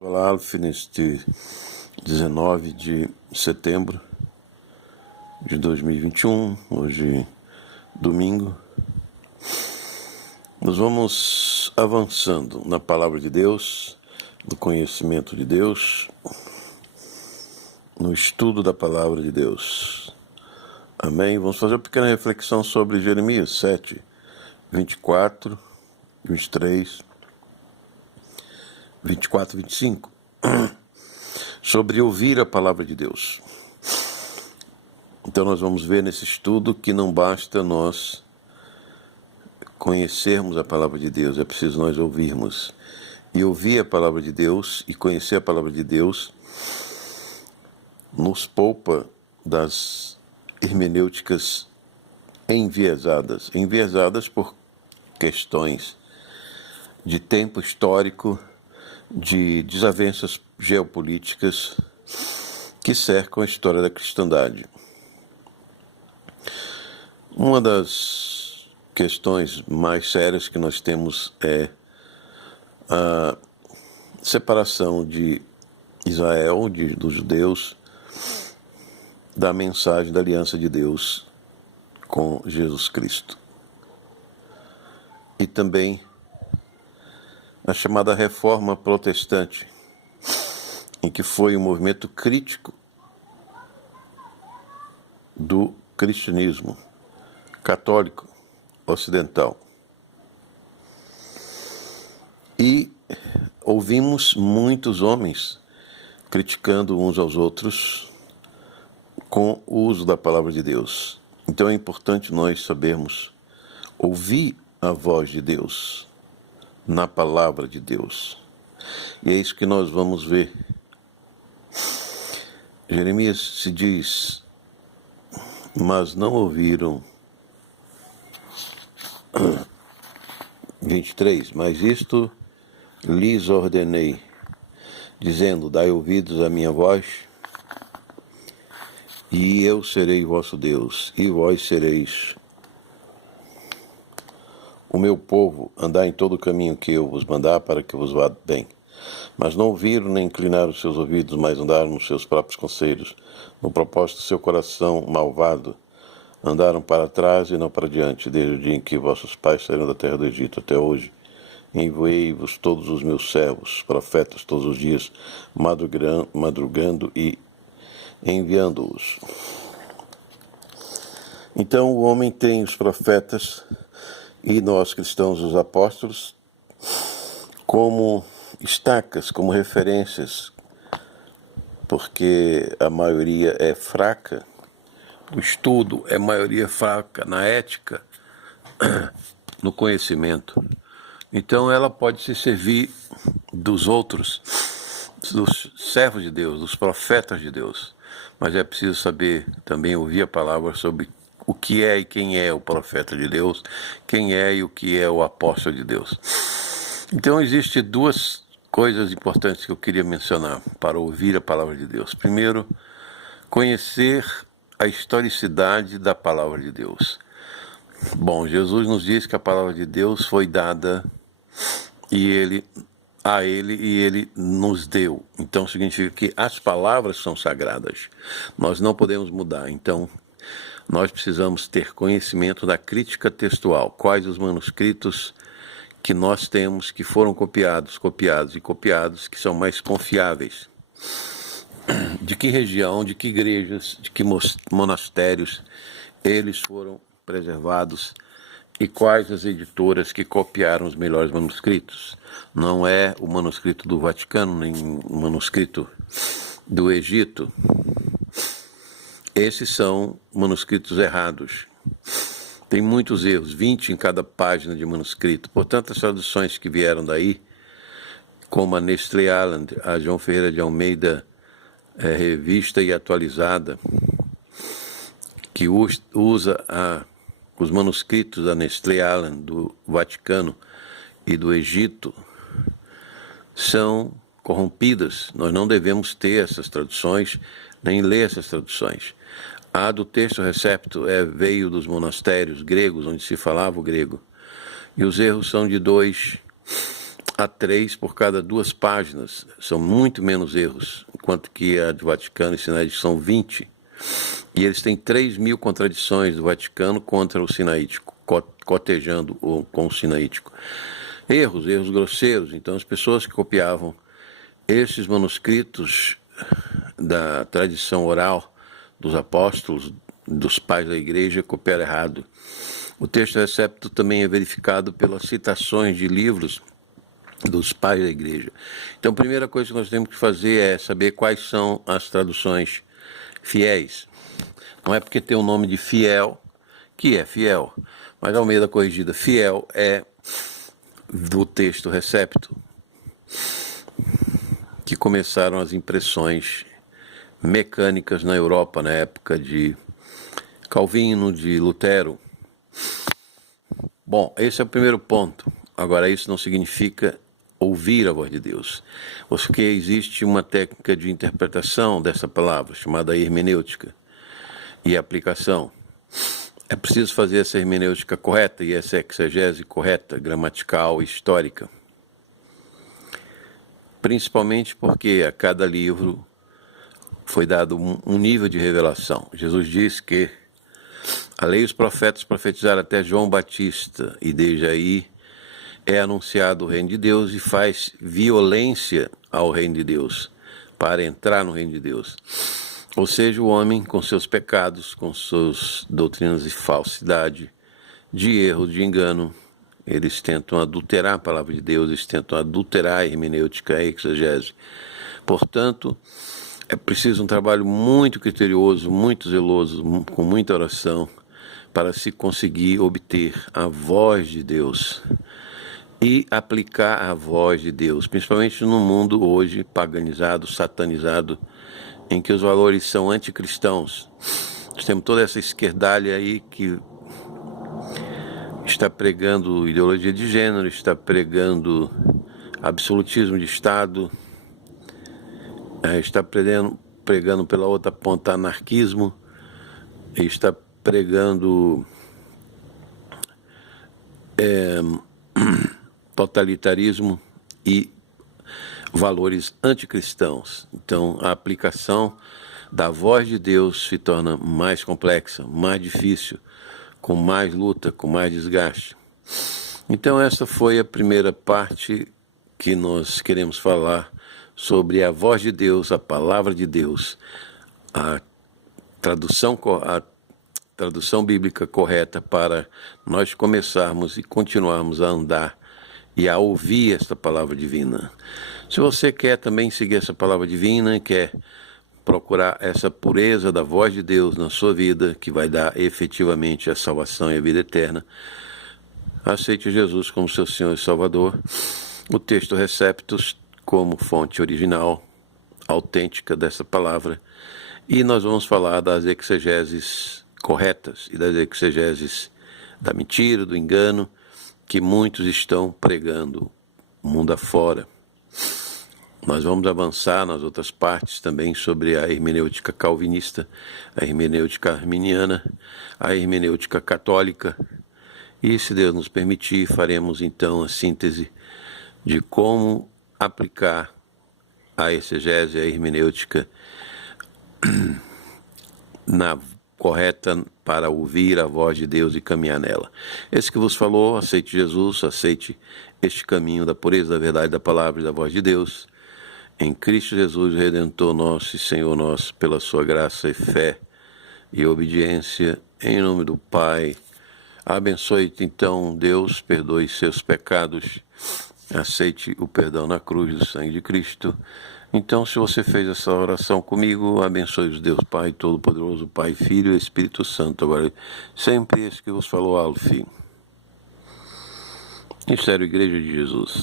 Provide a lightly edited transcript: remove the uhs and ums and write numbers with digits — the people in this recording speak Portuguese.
Olá, Alfa, neste 19 de setembro de 2021, hoje domingo, nós vamos avançando na Palavra de Deus, no conhecimento de Deus, no estudo da Palavra de Deus. Amém? Vamos fazer uma pequena reflexão sobre Jeremias 7, 24, 23, 24, 25, sobre ouvir a Palavra de Deus. Então nós vamos ver nesse estudo que não basta nós conhecermos a Palavra de Deus, é preciso nós ouvirmos. E ouvir a Palavra de Deus e conhecer a Palavra de Deus nos poupa das hermenêuticas enviesadas por questões de tempo histórico, de desavenças geopolíticas que cercam a história da cristandade. Uma das questões mais sérias que nós temos é a separação de Israel, dos judeus, da mensagem da aliança de Deus com Jesus Cristo. E também a chamada Reforma Protestante, em que foi um movimento crítico do cristianismo católico ocidental. E ouvimos muitos homens criticando uns aos outros com o uso da palavra de Deus. Então é importante nós sabermos ouvir a voz de Deus na palavra de Deus. E é isso que nós vamos ver. Jeremias se diz: mas não ouviram. 23, mas isto lhes ordenei, dizendo: dai ouvidos à minha voz, e eu serei vosso Deus, e vós sereis o meu povo. Andai em todo o caminho que eu vos mandar, para que vos vá bem. Mas não ouviram nem inclinaram os seus ouvidos, mas andaram nos seus próprios conselhos, no propósito do seu coração malvado. Andaram para trás e não para diante, desde o dia em que vossos pais saíram da terra do Egito até hoje. Enviei-vos todos os meus servos, profetas, todos os dias, madrugando e enviando-os. Então o homem tem os profetas e nós cristãos os apóstolos como estacas, como referências, porque a maioria é fraca. O estudo é maioria fraca na ética, no conhecimento. Então ela pode se servir dos outros, dos servos de Deus, dos profetas de Deus. Mas é preciso saber também ouvir a palavra sobre o que é e quem é o profeta de Deus, quem é e o que é o apóstolo de Deus. Então existem duas coisas importantes que eu queria mencionar para ouvir a palavra de Deus. Primeiro, conhecer a historicidade da palavra de Deus. Bom, Jesus nos diz que a palavra de Deus foi dada a ele e ele nos deu. Então significa que as palavras são sagradas. Nós não podemos mudar. Então nós precisamos ter conhecimento da crítica textual. Quais os manuscritos que nós temos que foram copiados, que são mais confiáveis. De que região, de que igrejas, de que monastérios eles foram preservados e quais as editoras que copiaram os melhores manuscritos. Não é o manuscrito do Vaticano, nem o manuscrito do Egito. Esses são manuscritos errados. Tem muitos erros, 20 em cada página de manuscrito. Portanto, as traduções que vieram daí, como a Nestlé Island, a João Ferreira de Almeida, revista e atualizada, que usa os manuscritos da Nestlé Island, do Vaticano e do Egito, são corrompidas. Nós não devemos ter essas traduções, nem ler essas traduções. A do Texto Recepto veio dos monastérios gregos, onde se falava o grego. E os erros são de dois há 3 por cada 2 páginas, são muito menos erros, enquanto que a do Vaticano e Sinaítico são 20. E eles têm 3.000 contradições do Vaticano contra o Sinaítico, cotejando com o Sinaítico. Erros grosseiros. Então as pessoas que copiavam esses manuscritos da tradição oral dos apóstolos, dos pais da igreja, copiaram errado. O texto recepto também é verificado pelas citações de livros dos pais da igreja. Então a primeira coisa que nós temos que fazer é saber quais são as traduções fiéis. Não é porque tem o nome de fiel que é fiel, mas a Almeida Corrigida fiel é do texto recepto, que começaram as impressões mecânicas na Europa na época de Calvino, de Lutero. Bom, esse é o primeiro ponto. Agora, isso não significa ouvir a voz de Deus, porque existe uma técnica de interpretação dessa palavra, chamada hermenêutica, e aplicação. É preciso fazer essa hermenêutica correta e essa exegese correta, gramatical e histórica. Principalmente porque a cada livro foi dado um nível de revelação. Jesus diz que a lei e os profetas profetizaram até João Batista, e desde aí é anunciado o reino de Deus e faz violência ao reino de Deus, para entrar no reino de Deus. Ou seja, o homem com seus pecados, com suas doutrinas de falsidade, de erro, de engano, eles tentam adulterar a palavra de Deus, eles tentam adulterar a hermenêutica, a exegese. Portanto, é preciso um trabalho muito criterioso, muito zeloso, com muita oração, para se conseguir obter a voz de Deus e aplicar a voz de Deus, principalmente no mundo hoje paganizado, satanizado, em que os valores são anticristãos. Nós temos toda essa esquerdalha aí que está pregando ideologia de gênero, está pregando absolutismo de Estado, está pregando pela outra ponta anarquismo, está pregando totalitarismo e valores anticristãos. Então a aplicação da voz de Deus se torna mais complexa, mais difícil, com mais luta, com mais desgaste. Então essa foi a primeira parte que nós queremos falar sobre a voz de Deus, a palavra de Deus, a tradução bíblica correta para nós começarmos e continuarmos a andar e a ouvir esta palavra divina. Se você quer também seguir essa palavra divina, quer procurar essa pureza da voz de Deus na sua vida, que vai dar efetivamente a salvação e a vida eterna, aceite Jesus como seu Senhor e Salvador. O texto Receptus como fonte original, autêntica dessa palavra, e nós vamos falar das exegeses corretas e das exegeses da mentira, do engano, que muitos estão pregando mundo afora. Nós vamos avançar nas outras partes também sobre a hermenêutica calvinista, a hermenêutica arminiana, a hermenêutica católica, e se Deus nos permitir, faremos então a síntese de como aplicar a exegese, a hermenêutica na correta para ouvir a voz de Deus e caminhar nela. Esse que vos falou, aceite Jesus, aceite este caminho da pureza, da verdade, da palavra e da voz de Deus, em Cristo Jesus, Redentor nosso e Senhor nosso, pela sua graça e fé e obediência, em nome do Pai. Abençoe-te então, Deus, perdoe seus pecados, aceite o perdão na cruz do sangue de Cristo. Então, se você fez essa oração comigo, abençoe-os Deus Pai Todo-Poderoso, Pai, Filho e Espírito Santo, agora sempre esse que vos falou, Alfi. Ministério Igreja de Jesus.